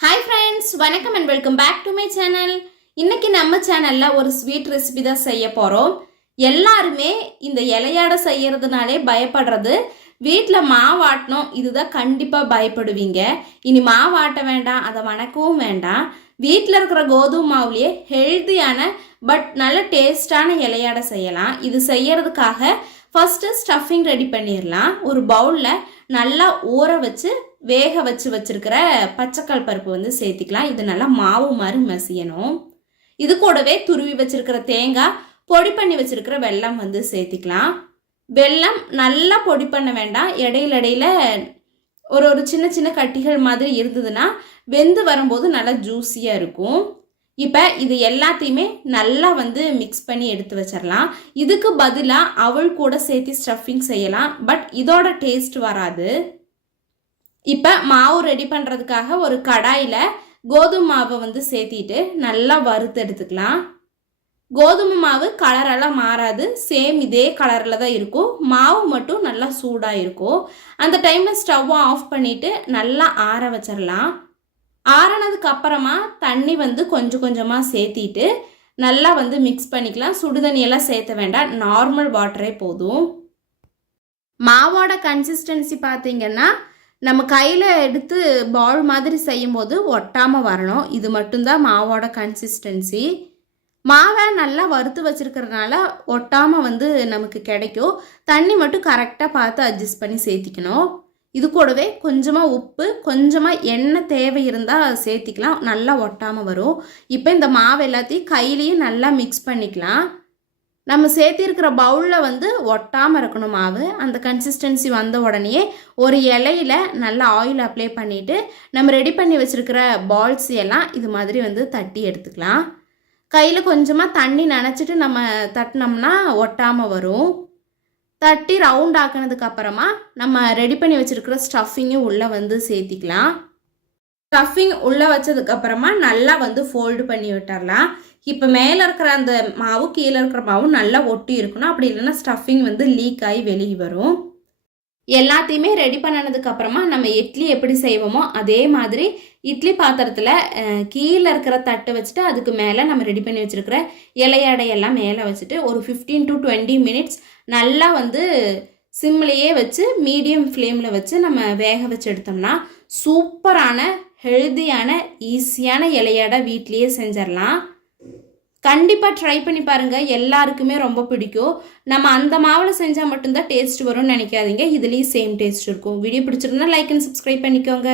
Hi friends, வணக்கம் and welcome back to my channel. இன்னைக்கு நம்ம சேனலில் ஒரு ஸ்வீட் ரெசிபி தான் செய்ய போகிறோம். எல்லாருமே இந்த இலையாடை செய்யறதுனாலே பயப்படுறது வீட்டில் மாவாட்டணும், இதுதான் கண்டிப்பாக பயப்படுவீங்க. இனி மாவாட்ட வேண்டாம், அதை வணக்கவும் வேண்டாம். வீட்டில் இருக்கிற கோதுமை மாவுலேயே ஹெல்த்தியான பட் நல்ல டேஸ்டான இலையாடை செய்யலாம். இது செய்யறதுக்காக ஃபஸ்ட்டு ஸ்டஃபிங் ரெடி பண்ணிடலாம். ஒரு பவுலில் நல்லா ஊற வச்சு வேக வச்சிருக்கிற பச்சைக்கால் பருப்பு வந்து சேர்த்திக்கலாம். இது நல்லா மாவு மாதிரி மசியணும். இது கூடவே துருவி வச்சிருக்கிற தேங்காய், பொடி பண்ணி வச்சிருக்கிற வெல்லம் வந்து சேர்த்திக்கலாம். வெல்லம் நல்லா பொடி பண்ண வேண்டாம். இடையில ஒரு சின்ன சின்ன கட்டிகள் மாதிரி இருந்ததுன்னா வெந்து வரும்போது நல்லா ஜூஸியாக இருக்கும். இப்போ இது எல்லாத்தையுமே நல்லா வந்து மிக்ஸ் பண்ணி எடுத்து வச்சிடலாம். இதுக்கு பதிலாக அவள் கூட சேர்த்து ஸ்டஃபிங் செய்யலாம், பட் இதோட டேஸ்ட் வராது. இப்போ மாவு ரெடி பண்ணுறதுக்காக ஒரு கடாயில் கோதுமை மாவை வந்து சேர்த்திட்டு நல்லா வறுத்து எடுத்துக்கலாம். கோதுமை மாவு கலரெல்லாம் மாறாது, சேம் இதே கலரில் தான் இருக்கும். மாவு மட்டும் நல்லா சூடாக இருக்கும். அந்த டைமில் ஸ்டவ்வை ஆஃப் பண்ணிவிட்டு நல்லா ஆற வச்சிடலாம். ஆறினதுக்கு அப்புறமா தண்ணி வந்து கொஞ்சம் கொஞ்சமாக சேர்த்திட்டு நல்லா வந்து மிக்ஸ் பண்ணிக்கலாம். சுடுதண்ணியெல்லாம் சேர்த்த வேண்டாம், நார்மல் வாட்டரே போதும். மாவோட கன்சிஸ்டன்சி பார்த்தீங்கன்னா நம்ம கையில் எடுத்து பால் மாதிரி செய்யும் போது ஒட்டாமல் வரணும். இது மட்டும்தான் மாவோட கன்சிஸ்டன்சி. மாவை நல்லா வறுத்து வச்சுருக்கிறதுனால ஒட்டாமல் வந்து நமக்கு கிடைக்கும். தண்ணி மட்டும் கரெக்டாக பார்த்து அட்ஜஸ்ட் பண்ணி சேர்த்திக்கணும். இது கூடவே கொஞ்சமாக உப்பு, கொஞ்சமாக எண்ணெய் தேவை இருந்தால் சேர்த்திக்கலாம், நல்லா ஒட்டாமல் வரும். இப்போ இந்த மாவு எல்லாத்தையும் கையிலையும் நல்லா மிக்ஸ் பண்ணிக்கலாம். நம்ம சேர்த்திருக்கிற பவுலில் வந்து ஒட்டாமல் இருக்கணும் மாவு. அந்த கன்சிஸ்டன்சி வந்த உடனே ஒரு இலையில நல்லா ஆயில் அப்ளை பண்ணிவிட்டு நம்ம ரெடி பண்ணி வச்சுருக்கிற பால்ஸ் எல்லாம் இது மாதிரி வந்து தட்டி எடுத்துக்கலாம். கையில் கொஞ்சமாக தண்ணி நனைச்சிட்டு நம்ம தட்டினோம்னா ஒட்டாமல் வரும். தட்டி ரவுண்ட் ஆக்கினதுக்கு அப்புறமா நம்ம ரெடி பண்ணி வச்சுருக்கிற ஸ்டஃபிங்கும் உள்ளே வந்து சேர்த்திக்கலாம். ஸ்டஃபிங் உள்ளே வச்சதுக்கப்புறமா நல்லா வந்து ஃபோல்டு பண்ணி விட்டுறலாம். இப்போ மேலே இருக்கிற அந்த மாவு கீழே இருக்கிற மாவும் நல்லா ஒட்டி இருக்கணும். அப்படி இல்லைன்னா ஸ்டஃபிங் வந்து லீக் ஆகி வெளியே வரும். எல்லாத்தையுமே ரெடி பண்ணினதுக்கப்புறமா நம்ம இட்லி எப்படி செய்வோமோ அதே மாதிரி இட்லி பாத்திரத்தில் கீழே இருக்கிற தட்டை வச்சுட்டு அதுக்கு மேலே நம்ம ரெடி பண்ணி வச்சுருக்கிற இலையடையெல்லாம் மேலே வச்சுட்டு ஒரு 15 to 20 மினிட்ஸ் நல்லா வந்து சிம்லேயே வச்சு மீடியம் ஃப்ளேமில் வச்சு நம்ம வேக வச்சு எடுத்தோம்னா சூப்பரான ஹெல்தியான ஈஸியான இலையடை வீட்லேயே செஞ்சிடலாம். கண்டிப்பாக ட்ரை பண்ணி பாருங்கள், எல்லாருக்குமே ரொம்ப பிடிக்கும். நம்ம அந்த மாவில் செஞ்சால் மட்டும்தான் டேஸ்ட் வரும்னு நினைக்காதீங்க, இதுலேயும் சேம் டேஸ்ட் இருக்கும். வீடியோ பிடிச்சிருந்தா லைக் அண்ட் சப்ஸ்கிரைப் பண்ணிக்கோங்க.